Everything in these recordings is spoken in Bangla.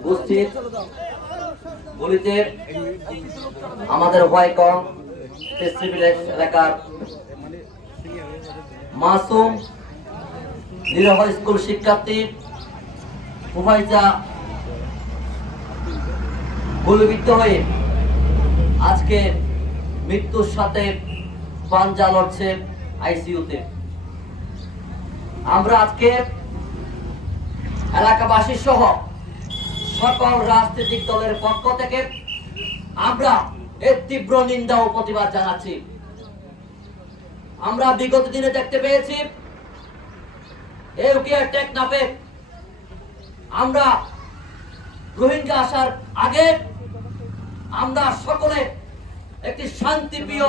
উপস্থিত বলিতে আমাদের হোয়াইকং এলাকার মাসুম নিরহ স্কুল শিক্ষার্থী ফুফাইজা গুলিবিদ্ধ হয়ে আজকে মৃত্যুর সাথে পাঞ্জা লড়ছে আইসিইউতে। আমরা আজকে এলাকাবাসী সহ সকল রাজনৈতিক দলের পক্ষ থেকে আমরা এর তীব্র নিন্দা ও প্রতিবাদ জানাচ্ছি। আমরা বিগত দিনে দেখতে পেয়েছি টেকনাফে আমরা রোহিঙ্গা আসার আগে আমরা সকলে একটি শান্তিপ্রিয়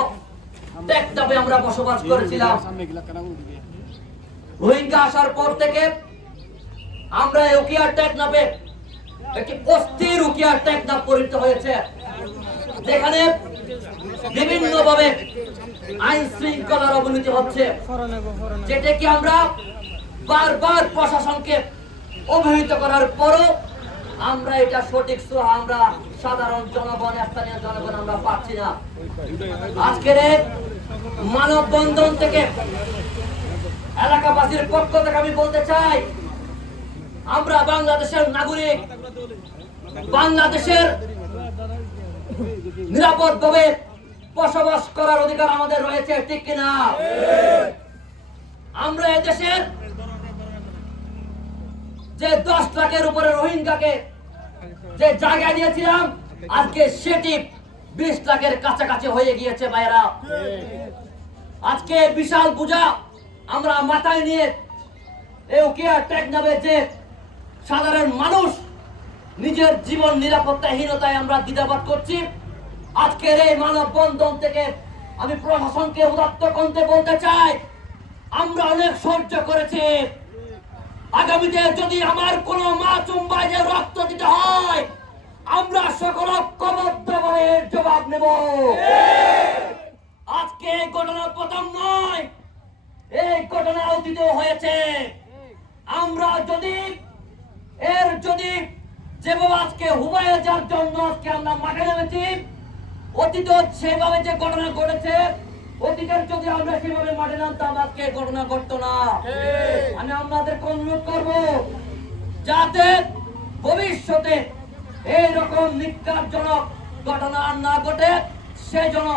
টেকনাফে আমরা বসবাস করেছিলাম। রোহিঙ্গা আসার পর থেকে আমরা টেকনাফে একটি অস্থির টেকনাফ পরিণত হয়েছে, যেখানে বিভিন্ন ভাবে আইন শৃঙ্খলার অবনতি হচ্ছে, যেটাকে আমরা বারবার প্রশাসনকে অবহিত করার পরও আমরা এটা সঠিক আমরা সাধারণ জনগণ স্থানীয় জনগণ আমরা পাচ্ছি না। আজকের মানববন্ধন থেকে এলাকাবাসীর পক্ষ থেকে আমি বলতে চাই, আমরা বাংলাদেশের নাগরিক, বাংলাদেশের নিরাপদভাবে বসবাস করার অধিকার আমাদের রয়েছে, ঠিক কিনা? আমরা এদেশের যে 10 লাখের উপরে রোহিঙ্গাকে যে জায়গা দিয়েছিলাম, আজকে সেটি 20 লাখের কাছাকাছি হয়ে গিয়েছে ভাইরা। আজকে বিশাল পূজা আমরা মাথায় নিয়ে টেকনাফে যে সাধারণ মানুষ নিজের জীবন নিরাপত্তাহীনতায় আমরা দ্বিধাবোধ করছি। আজকের এই মানববন্ধন থেকে আমি প্রশাসনকে উদাত্ত কণ্ঠে বলতে চাই, আমরা অনেক সহ্য করেছি। আগামীতে যদি আমার কোন মাসুম ভাইকে রক্ত দিতে হয়, আমরা সকল ঐক্যবদ্ধভাবে এর জবাব নেব। আজকে এই ঘটনা প্রথম নয়, এই ঘটনা অতীতেও হয়েছে। আমরা যদি যেভাবে আজকে হুবাইজার জন্য আজকে আমরা মাঠে নেমেছি, অতীত সেভাবে যে ঘটনা ঘটেছে, অতীতের যদি আমরা সেভাবে মাঠে নামতাম, আজকে ঘটনা ঘটতো না। আমি আপনাদেরকে অনুরোধ করব, যাতে ভবিষ্যতে এইরকম নিকারজনক ঘটনা আর না ঘটে, সেজন্য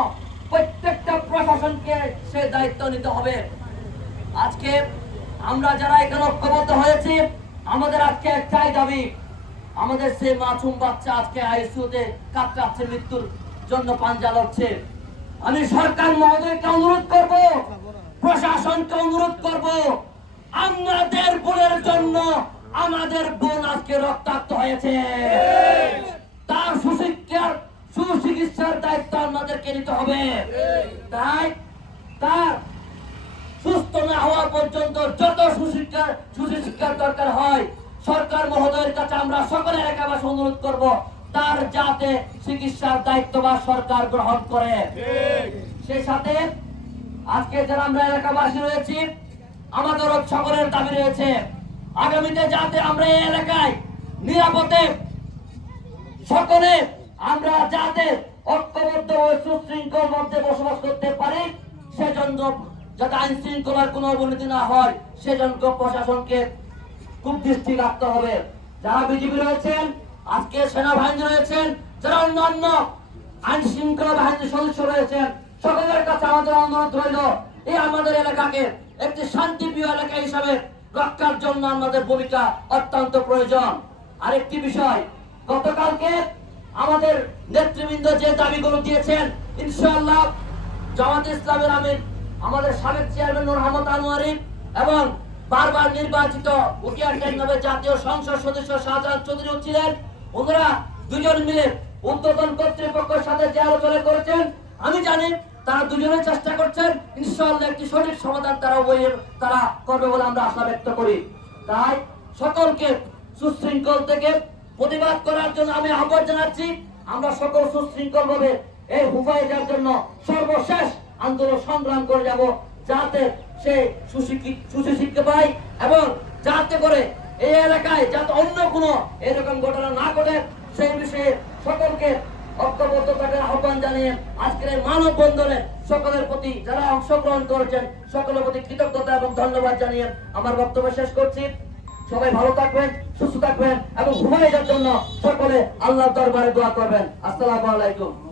প্রত্যেকটা প্রশাসনকে সে দায়িত্ব নিতে হবে। আজকে আমরা যারা এখানে ঐক্যবদ্ধ হয়েছি, আমাদের আজকে একটাই দাবি, আমাদের সে মাসুম বাচ্চা আজকে আইসিইউতে কাতরাচ্ছে, মৃত্যুর জন্য পাঞ্জা লড়ছে। আমি সরকার মহোদয়কে অনুরোধ করব, প্রশাসনকে অনুরোধ করব, আমাদের বোনের জন্য আমাদের বোন আজকে রক্তাক্ত হয়েছে, তার সুচিকিৎসার দায়িত্ব আমাদেরকে নিতে হবে। তাই তার সুস্থ না হওয়া পর্যন্ত যত সুশিক্ষার দরকার হয়, সরকার মহোদয়ের কাছে আমরা সকল এলাকাবাসী অনুরোধ করব, তার যাতে চিকিৎসার দায়িত্ব বা সরকার গ্রহণ করে। সেই সাথে আজকে যারা আমরা এলাকাবাসী রয়েছি, আমাদের সকলের দাবি রয়েছে, আগামীতে যাতে আমরা এই এলাকায় নিরাপদে সকলে আমরা যাতে ঐক্যবদ্ধ ও সুশৃঙ্খল মধ্যে বসবাস করতে পারি, সেজন্য যাতে আইন শৃঙ্খলার কোনো অবনতি না হয়, সেজন্য প্রশাসনকে খুব দৃষ্টি রাখতে হবে। যারা বিজেপি রয়েছেন, আজকে সেনাবাহিনী রয়েছেন, যারা অন্যান্য আইন শৃঙ্খলা বাহিনীর সদস্য রয়েছেন, সকলের কাছে আমাদের অনুরোধ রইল, এই আমাদের এলাকাকে একটি শান্তিপ্রিয় এলাকা হিসাবে রক্ষার জন্য আমাদের ভূমিকা অত্যন্ত প্রয়োজন। আরেকটি বিষয়, গতকালকে আমাদের নেতৃবৃন্দ যে দাবিগুলো দিয়েছেন, ইনশাআল্লাহ জামাত ইসলামের আমির আমাদের সাবেক চেয়ারম্যান নূর আহমদ আনোয়ারি এবং বারবার নির্বাচিত টেকনাফের জাতীয় সংসদ সদস্য শাহজাহান চৌধুরী ছিলেন, ওনারা দুজন মিলে উদ্বোধন কর্তৃপক্ষের সাথে যে আলোচনা করেছেন, আমি জানি তারা দুজনে চেষ্টা করছেন, ইনশাআল্লাহ একটি সঠিক সমাধান তারা করবে বলে আমরা আশা ব্যক্ত করি। তাই সকলকে সুশৃঙ্খল থেকে প্রতিবাদ করার জন্য আমি আহ্বান জানাচ্ছি। আমরা সকল সুশৃঙ্খল ভাবে এই হুফাইজার জন্য সর্বশেষ আন্দোলন সংগ্রাম করে যাব, যাতে সে সুশিক্ষা পায় এবং যাতে করে এই এলাকায় যাতে অন্য কোনো এরকম ঘটনা ঘটে সেই বিষয়ে সকলকে ঐক্যবদ্ধ থাকার আহ্বান জানিয়ে আজকের এই মানববন্ধনে সকলের প্রতি যারা অংশগ্রহণ করেছেন সকলের প্রতি কৃতজ্ঞতা এবং ধন্যবাদ জানিয়ে আমার বক্তব্য শেষ করছি। সবাই ভালো থাকবেন, সুস্থ থাকবেন এবং হুমায়ুনের জন্য সকলে আল্লাহর দরবারে দোয়া করবেন। আসসালামু আলাইকুম।